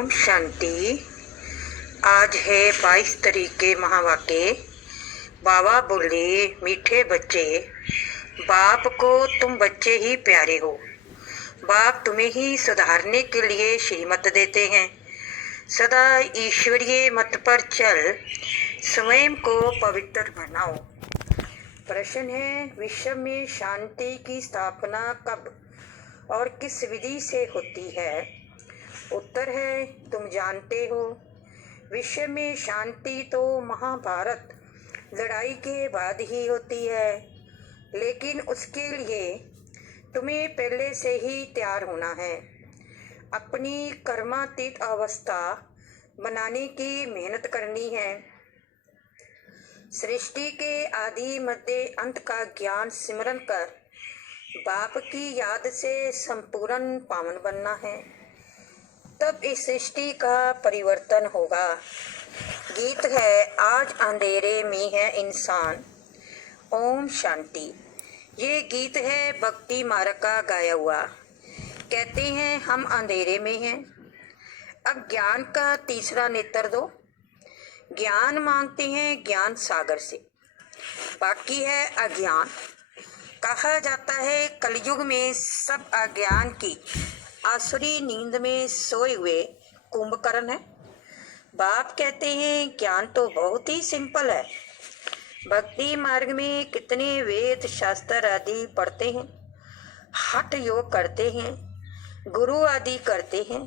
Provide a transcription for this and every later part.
ओम शांति। आज है 22 तारीख के महावाक्य। बाबा बोले, मीठे बच्चे, बाप को तुम बच्चे ही प्यारे हो। बाप तुम्हें ही सुधारने के लिए श्रीमत देते हैं। सदा ईश्वरीय मत पर चल, स्वयं को पवित्र बनाओ। प्रश्न है, विश्व में शांति की स्थापना कब और किस विधि से होती है? उत्तर है, तुम जानते हो, विश्व में शांति तो महाभारत लड़ाई के बाद ही होती है, लेकिन उसके लिए तुम्हें पहले से ही तैयार होना है। अपनी कर्मातीत अवस्था बनाने की मेहनत करनी है। सृष्टि के आदि मध्य अंत का ज्ञान सिमरन कर बाप की याद से संपूर्ण पावन बनना है, तब इस सृष्टि का परिवर्तन होगा। गीत है, आज अंधेरे में है इंसान। ओम शांति। ये गीत है भक्ति मार्ग का गाया हुआ। कहते हैं, हम अंधेरे में हैं, अब ज्ञान का तीसरा नेत्र दो। ज्ञान मांगते हैं ज्ञान सागर से, बाकी है अज्ञान। कहा जाता है, कलयुग में सब अज्ञान की आसुरी नींद में सोए हुए कुंभकर्ण है। बाप कहते हैं, ज्ञान तो बहुत ही सिंपल है। भक्ति मार्ग में कितने वेद शास्त्र आदि पढ़ते हैं, हठ योग करते हैं, गुरु आदि करते हैं।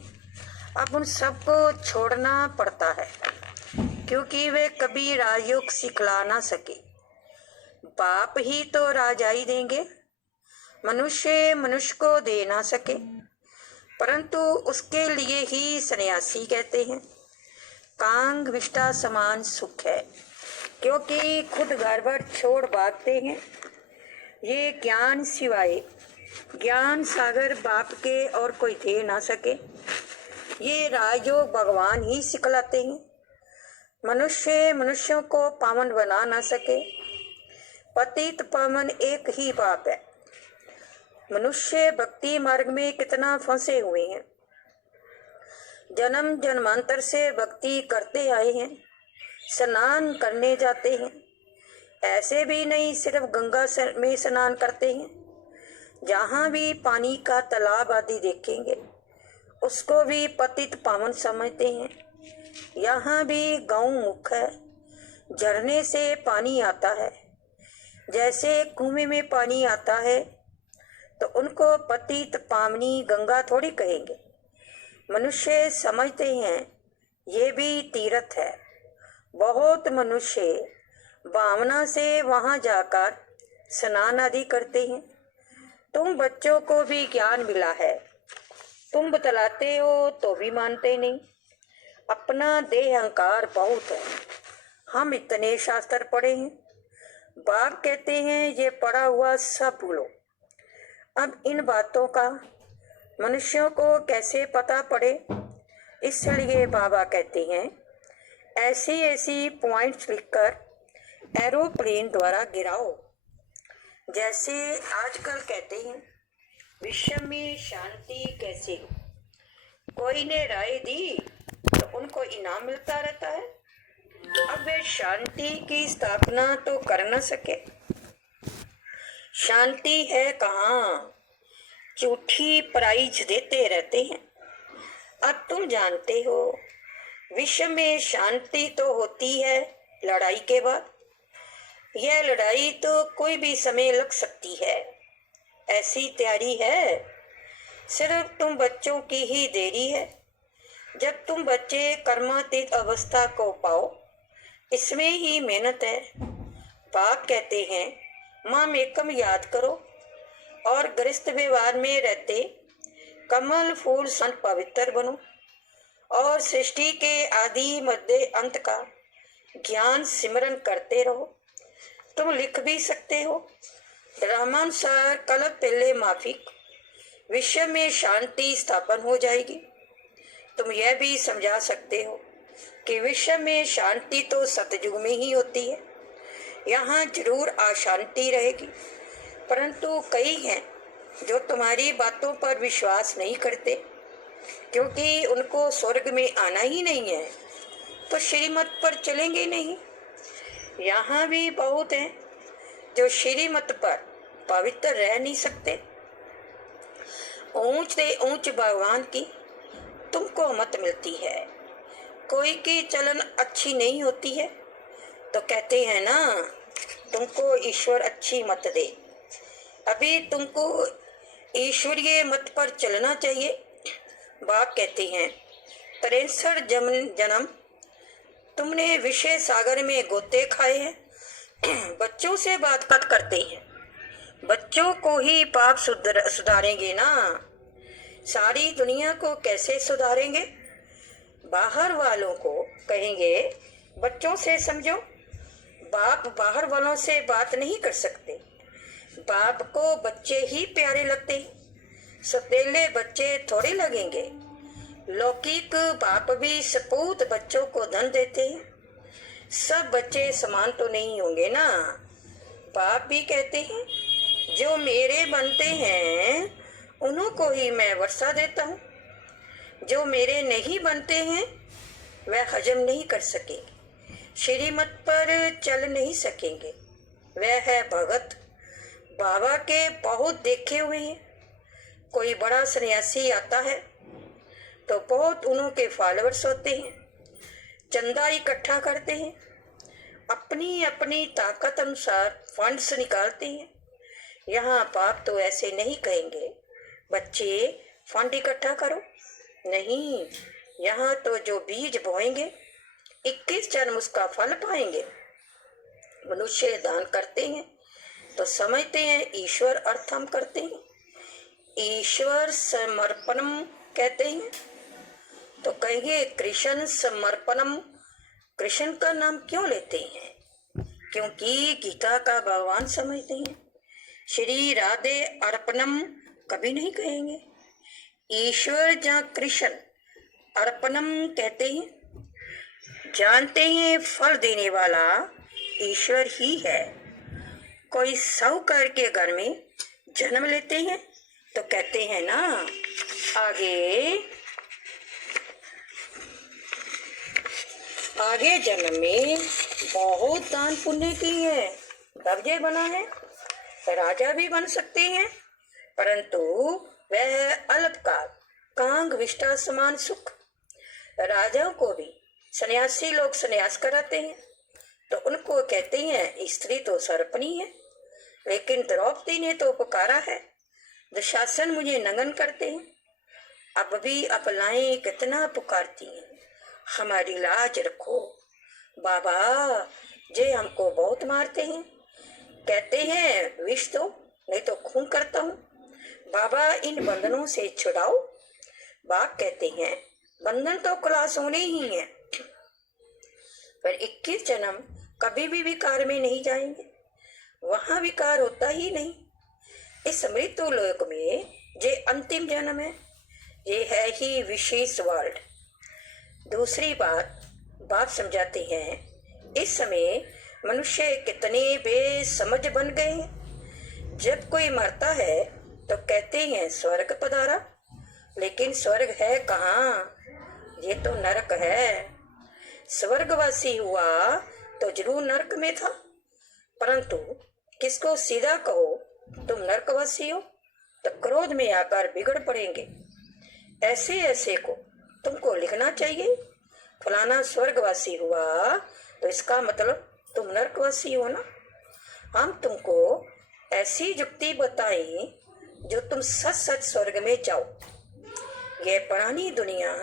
अब उन सबको छोड़ना पड़ता है, क्योंकि वे कभी राजयोग सिखला ना सके। बाप ही तो राजाई देंगे, मनुष्य मनुष्य को दे ना सके, परंतु उसके लिए ही सन्यासी कहते हैं। कांग विष्टा समान सुख है, क्योंकि खुद गड़बड़ छोड़ भागते हैं। ये ज्ञान सिवाय ज्ञान सागर बाप के और कोई दे ना सके। ये राजयोग भगवान ही सिखलाते हैं। मनुष्य मनुष्यों को पावन बना ना सके। पतित पावन एक ही बाप है। मनुष्य भक्ति मार्ग में कितना फंसे हुए हैं। जन्म जन्मांतर से भक्ति करते आए हैं, स्नान करने जाते हैं। ऐसे भी नहीं सिर्फ गंगा में स्नान करते हैं, जहाँ भी पानी का तालाब आदि देखेंगे उसको भी पतित पावन समझते हैं। यहाँ भी गौ मुख है, झरने से पानी आता है। जैसे कुएं में पानी आता है तो उनको पतित पावनी गंगा थोड़ी कहेंगे। मनुष्य समझते हैं ये भी तीर्थ है। बहुत मनुष्य भावना से वहां जाकर स्नान आदि करते हैं। तुम बच्चों को भी ज्ञान मिला है, तुम बतलाते हो तो भी मानते नहीं। अपना देह अहंकार बहुत है। हम इतने शास्त्र पढ़े हैं। बाप कहते हैं, ये पढ़ा हुआ सब भूलो। अब इन बातों का मनुष्यों को कैसे पता पड़े, इसलिए बाबा कहते हैं, ऐसी ऐसी पॉइंट्स लिखकर एरोप्लेन द्वारा गिराओ। जैसे आजकल कहते हैं, विश्व में शांति कैसे हो। कोई ने राय दी तो उनको इनाम मिलता रहता है। अब वे शांति की स्थापना तो कर न सके। शांति है कहाँ, झूठी प्राइज देते रहते हैं। अब तुम जानते हो, विश्व में शांति तो होती है लड़ाई के बाद। यह लड़ाई तो कोई भी समय लग सकती है, ऐसी तैयारी है। सिर्फ तुम बच्चों की ही देरी है। जब तुम बच्चे कर्मातीत अवस्था को पाओ, इसमें ही मेहनत है। बाप कहते हैं, माम एकम याद करो और गृहस्थ व्यवहार में रहते कमल फूल संत पवित्र बनो और सृष्टि के आदि मध्य अंत का ज्ञान सिमरन करते रहो। तुम लिख भी सकते हो, रामानुसार कल पहले माफिक विश्व में शांति स्थापन हो जाएगी। तुम यह भी समझा सकते हो कि विश्व में शांति तो सतयुग में ही होती है। यहाँ जरूर अशांति रहेगी, परंतु कई हैं जो तुम्हारी बातों पर विश्वास नहीं करते। क्योंकि उनको स्वर्ग में आना ही नहीं है तो श्रीमत पर चलेंगे नहीं। यहाँ भी बहुत हैं जो श्रीमत पर पवित्र रह नहीं सकते। ऊंच से ऊंच भगवान की तुमको मत मिलती है। कोई की चलन अच्छी नहीं होती है तो कहते हैं ना, तुमको ईश्वर अच्छी मत दे, अभी तुमको ईश्वरीय मत पर चलना चाहिए। बाप कहते हैं 63 जन्म तुमने विषय सागर में गोते खाए हैं। बच्चों से बात करते हैं, बच्चों को ही पाप सुधारेंगे ना, सारी दुनिया को कैसे सुधारेंगे। बाहर वालों को कहेंगे बच्चों से समझो। बाप बाहर वालों से बात नहीं कर सकते। बाप को बच्चे ही प्यारे लगते हैं, सौतेले बच्चे थोड़े लगेंगे। लौकिक बाप भी सपूत बच्चों को धन देते हैं। सब बच्चे समान तो नहीं होंगे ना। बाप भी कहते हैं जो मेरे बनते हैं उन्हों को ही मैं वर्षा देता हूँ। जो मेरे नहीं बनते हैं वह हजम नहीं कर सकेंगे, श्रीमत पर चल नहीं सकेंगे। वह है भगत। बाबा के बहुत देखे हुए हैं। कोई बड़ा सन्यासी आता है तो बहुत उन्हों के फॉलोअर्स होते हैं, चंदा इकट्ठा करते हैं, अपनी अपनी ताकत अनुसार फंड्स निकालते हैं। यहाँ बाप तो ऐसे नहीं कहेंगे बच्चे फंड इकट्ठा करो, नहीं। यहाँ तो जो बीज बोएंगे 21 जन्म उसका फल पाएंगे। मनुष्य दान करते हैं तो समझते हैं ईश्वर अर्थ हम करते हैं। ईश्वर समर्पणम कहते हैं तो कहेंगे कृष्ण समर्पणम। कृष्ण का नाम क्यों लेते हैं? क्योंकि गीता का भगवान समझते हैं। श्री राधे अर्पणम कभी नहीं कहेंगे। ईश्वर जहाँ कृष्ण अर्पणम कहते हैं, जानते हैं फल देने वाला ईश्वर ही है। कोई साहूकार के घर में जन्म लेते हैं तो कहते हैं ना, आगे जन्म में बहुत दान पुण्य की है, तब बना है। राजा भी बन सकते हैं, परंतु वह अल्पकाल कांग विष्टा समान सुख। राजाओं को भी सन्यासी लोग सन्यास कराते हैं तो उनको कहते हैं स्त्री तो सर्पणी है, लेकिन द्रौपदी ने तो पुकारा है, दुशासन मुझे नंगन करते हैं। अब भी अपलाएं कितना पुकारती हैं, हमारी लाज रखो बाबा, जे हमको बहुत मारते हैं। कहते हैं विष दो नहीं तो खून करता हूँ, बाबा इन बंधनों से छुड़ाओ। बाप कहते हैं बंधन तो खुलास होने ही है, पर 21 जन्म कभी भी विकार में नहीं जाएंगे, वहां विकार होता ही नहीं। इस मृत्यु लोक में जे अंतिम जन्म है, ये है ही विशेष वर्ल्ड। दूसरी बात बाप समझाते हैं, इस समय मनुष्य कितने बेसमझ बन गए हैं। जब कोई मरता है तो कहते हैं स्वर्ग पधारा, लेकिन स्वर्ग है कहाँ, ये तो नरक है। स्वर्गवासी हुआ तो जरूर नरक में था, परंतु किसको सीधा कहो तुम नरकवासी हो तो क्रोध में आकर बिगड़ पड़ेंगे। ऐसे ऐसे को तुमको लिखना चाहिए, फलाना स्वर्गवासी हुआ तो इसका मतलब तुम नरकवासी हो ना। हम तुमको ऐसी युक्ति बताएं जो तुम सच सच स्वर्ग में जाओ। यह पुरानी दुनिया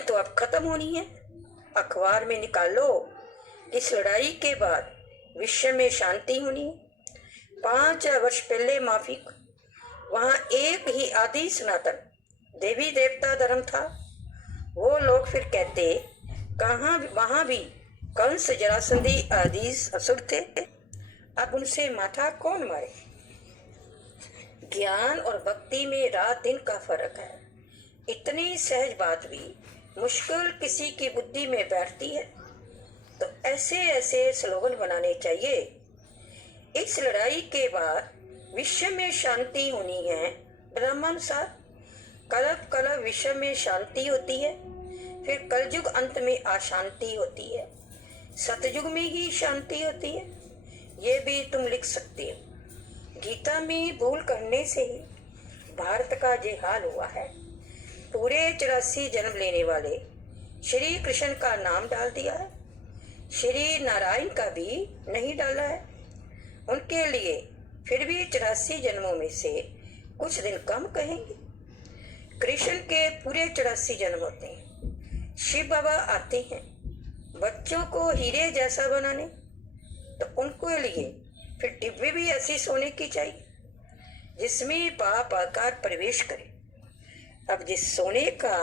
तो अब खत्म होनी है। अखबार में निकालो, इस लड़ाई के बाद विश्व में शांति होनी है। 5 वर्ष पहले माफिक वहाँ एक ही आदि सनातन देवी देवता धर्म था। वो लोग फिर कहते कहाँ वहाँ भी कंस जरासंधी आदि असुर थे, अब उनसे माथा कौन मारे। ज्ञान और भक्ति में रात दिन का फर्क है। इतनी सहज बात भी मुश्किल किसी की बुद्धि में बैठती है तो ऐसे ऐसे स्लोगन बनाने चाहिए। इस लड़ाई के बाद विश्व में शांति होनी है ब्रह्मानुसार। कलप कलप विश्व में शांति होती है, फिर कलयुग अंत में अशांति होती है, सतयुग में ही शांति होती है। ये भी तुम लिख सकते हो। गीता में भूल करने से ही भारत का ये हाल हुआ है। पूरे 84 जन्म लेने वाले श्री कृष्ण का नाम डाल दिया है, श्री नारायण का भी नहीं डाला है। उनके लिए फिर भी 84 जन्मों में से कुछ दिन कम कहेंगे। कृष्ण के पूरे 84 जन्म होते हैं। शिव बाबा आते हैं बच्चों को हीरे जैसा बनाने, तो उनको लिए फिर डिब्बे भी ऐसी सोने की चाहिए जिसमें बाप आकार प्रवेश करे। अब जिस सोने का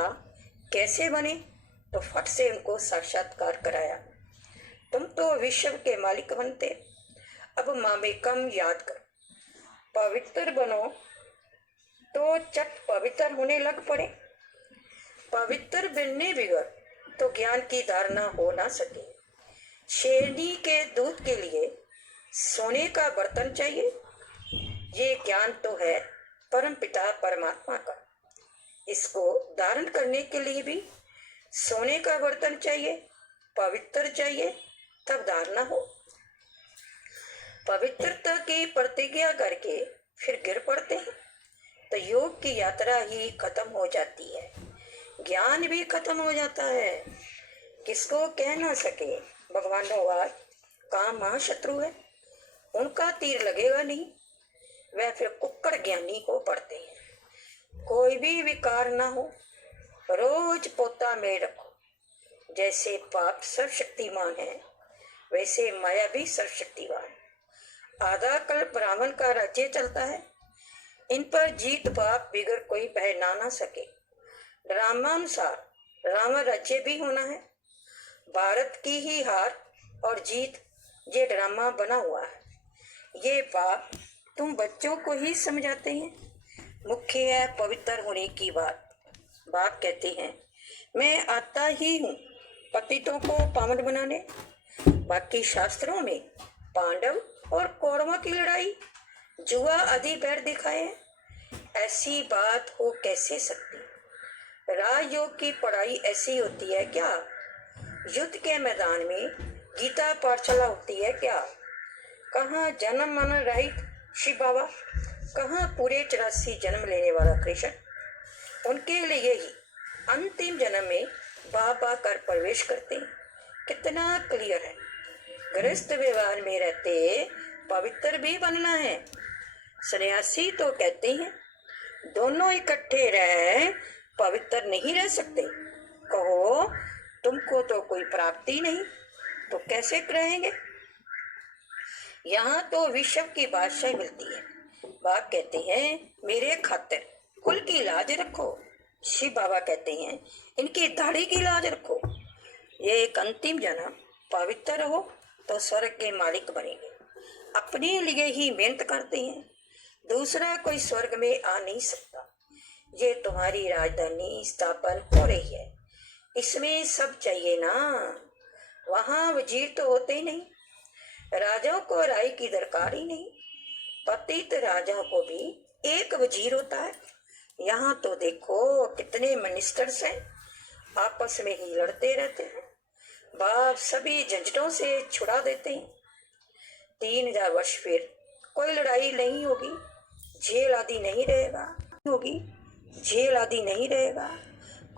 कैसे बने, तो फट से उनको साक्षात्कार कराया। तुम तो विश्व के मालिक बनते, अब मामेकम याद करो। पवित्र बनो तो चट पवित्र होने लग पड़े। पवित्र बनने बिगड़ तो ज्ञान की धारणा हो ना सके। शेरनी के दूध के लिए सोने का बर्तन चाहिए। ये ज्ञान तो है परम पिता परमात्मा का, इसको धारण करने के लिए भी सोने का बर्तन चाहिए, पवित्र चाहिए, तब धारणा हो। पवित्रता की प्रतिज्ञा करके फिर गिर पड़ते हैं तो योग की यात्रा ही खत्म हो जाती है, ज्ञान भी खत्म हो जाता है। किसको कह ना सके भगवानोवाद का महाशत्रु है, उनका तीर लगेगा नहीं, वह फिर कुक्कड़ ज्ञानी हो पड़ते हैं। कोई भी विकार ना हो, रोज पोता में रखो। जैसे पाप सर्वशक्तिमान है, वैसे माया भी सर्वशक्तिमान। आधा कल ब्राह्मण का राज्य चलता है, इन पर जीत पाप बिगड़ कोई पहना ना सके। ड्रामानुसार राम राज्य भी होना है। भारत की ही हार और जीत ये ड्रामा बना हुआ है। ये बात तुम बच्चों को ही समझाते हैं। मुख्य है पवित्र होने की बात। बाप कहते हैं मैं आता ही हूँ पतितों को पावन बनाने। बाकी शास्त्रों में पांडव और कौरवों की लड़ाई जुआ आदि बैठ दिखाए हैं। ऐसी बात हो कैसे सकती? राजयोग की पढ़ाई ऐसी होती है क्या? युद्ध के मैदान में गीता पाठशाला होती है क्या? कहाँ जन्म मन रहित शिव बाबा, कहाँ पूरे 84 जन्म लेने वाला कृष्ण। उनके लिए ही अंतिम जन्म में बाबा कर प्रवेश करते हैं। कितना क्लियर है। गृहस्थ व्यवहार में रहते पवित्र भी बनना है। सन्यासी तो कहते हैं दोनों इकट्ठे रह पवित्र नहीं रह सकते। कहो तुमको तो कोई प्राप्ति नहीं, तो कैसे रहेंगे? यहाँ तो विश्व की बादशाही मिलती है। बाप कहते हैं मेरे खातिर कुल की लाज रखो। शिव बाबा कहते हैं इनकी दाढ़ी की लाज रखो। ये एक अंतिम जन्म पवित्र रहो तो स्वर्ग के मालिक बनेंगे। अपने लिए ही मेहनत करते हैं, दूसरा कोई स्वर्ग में आ नहीं सकता। ये तुम्हारी राजधानी स्थापन हो रही है, इसमें सब चाहिए ना। वहाँ वजीर तो होते ही नहीं, राजाओं को राय की दरकार ही नहीं। पतित राजाओं को भी एक वजीर होता है। यहाँ तो देखो कितने मिनिस्टर्स हैं, आपस में ही लड़ते रहते हैं। बाप सभी झंझटों से छुड़ा देते हैं। 3000 वर्ष फिर कोई लड़ाई नहीं होगी, जेल आदि नहीं रहेगा,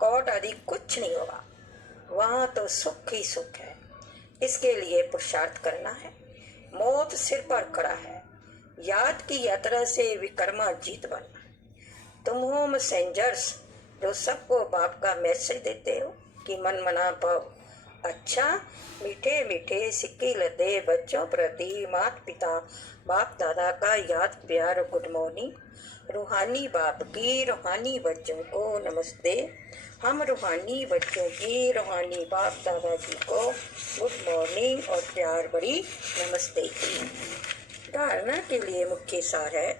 कोर्ट आदि कुछ नहीं होगा। वहाँ तो सुख ही सुख है। इसके लिए पुरुषार्थ करना है। मौत सिर पर खड़ा है। याद की यात्रा से विकर्मा जीत बनना। तुम हो मैसेंजर्स जो सबको बाप का मैसेज देते हो कि मन मना पाओ। अच्छा मीठे मीठे सिक्के लदे बच्चों प्रति माता पिता बाप दादा का याद प्यार गुड मॉर्निंग। रूहानी बाप की रूहानी बच्चों को नमस्ते। हम रूहानी बच्चों की रूहानी बाप दादा जी को गुड मॉर्निंग और प्यार भरी नमस्ते की। धारणा के लिए मुख्य सार है।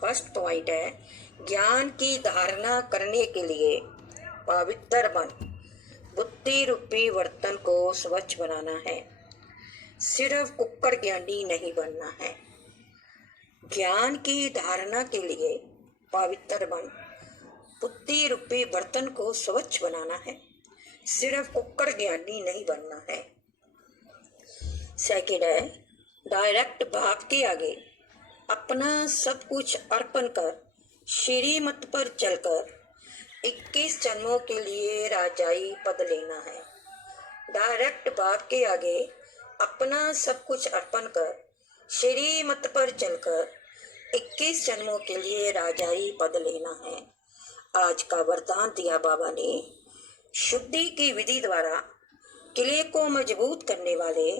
फर्स्ट पॉइंट है ज्ञान की धारणा करने के लिए पवित्र बन। बुद्धि रूपी बर्तन को स्वच्छ बनाना है, सिर्फ कुक्कड़ ज्ञानी नहीं बनना है। ज्ञान की धारणा के लिए पवित्र बन। बुद्धि रूपी बर्तन को स्वच्छ बनाना है, सिर्फ कुक्कड़ ज्ञानी नहीं बनना है। सेकंड है, डायरेक्ट भाव के आगे अपना सब कुछ अर्पण कर श्रीमत पर चलकर 21 जन्मों के लिए राजाई पद लेना है। डायरेक्ट भाव के आगे अपना सब कुछ अर्पण कर श्रीमत पर चलकर 21 जन्मों के लिए राजाई पद लेना है। आज का वरदान दिया बाबा ने, शुद्धि की विधि द्वारा किले को मजबूत करने वाले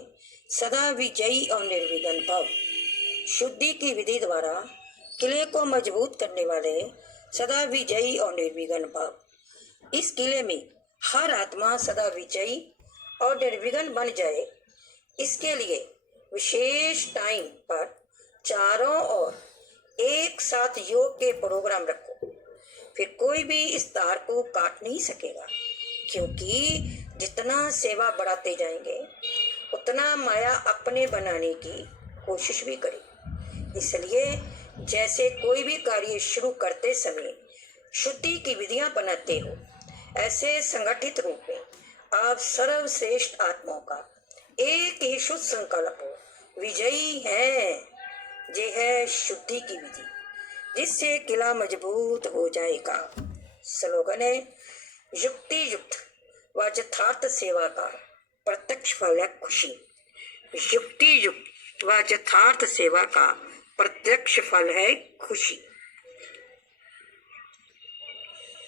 सदा विजयी और निर्विघ्न भव। शुद्धि की विधि द्वारा किले को मजबूत करने वाले सदा विजयी और निर्विघ्न भव। इस किले में हर आत्मा सदा विजयी और निर्विघ्न बन जाए, इसके लिए विशेष टाइम पर चारों ओर एक साथ योग के प्रोग्राम रखो। फिर कोई भी इस तार को काट नहीं सकेगा, क्योंकि जितना सेवा बढ़ाते जाएंगे उतना माया अपने बनाने की कोशिश भी करेगी। इसलिए जैसे कोई भी कार्य शुरू करते समय शुद्धि की विधियां बनाते हो, ऐसे संगठित रूप में आप सर्वश्रेष्ठ आत्माओं का एक ही शुद्ध संकल्प हो, विजयी है। ये है शुद्धि की विधि, जिससे किला मजबूत हो जाएगा। स्लोगन है, युक्ति युक्त व यथार्थ सेवा का प्रत्यक्ष फल है खुशी। युक्ति युक्त व यथार्थ सेवा का प्रत्यक्ष फल है खुशी।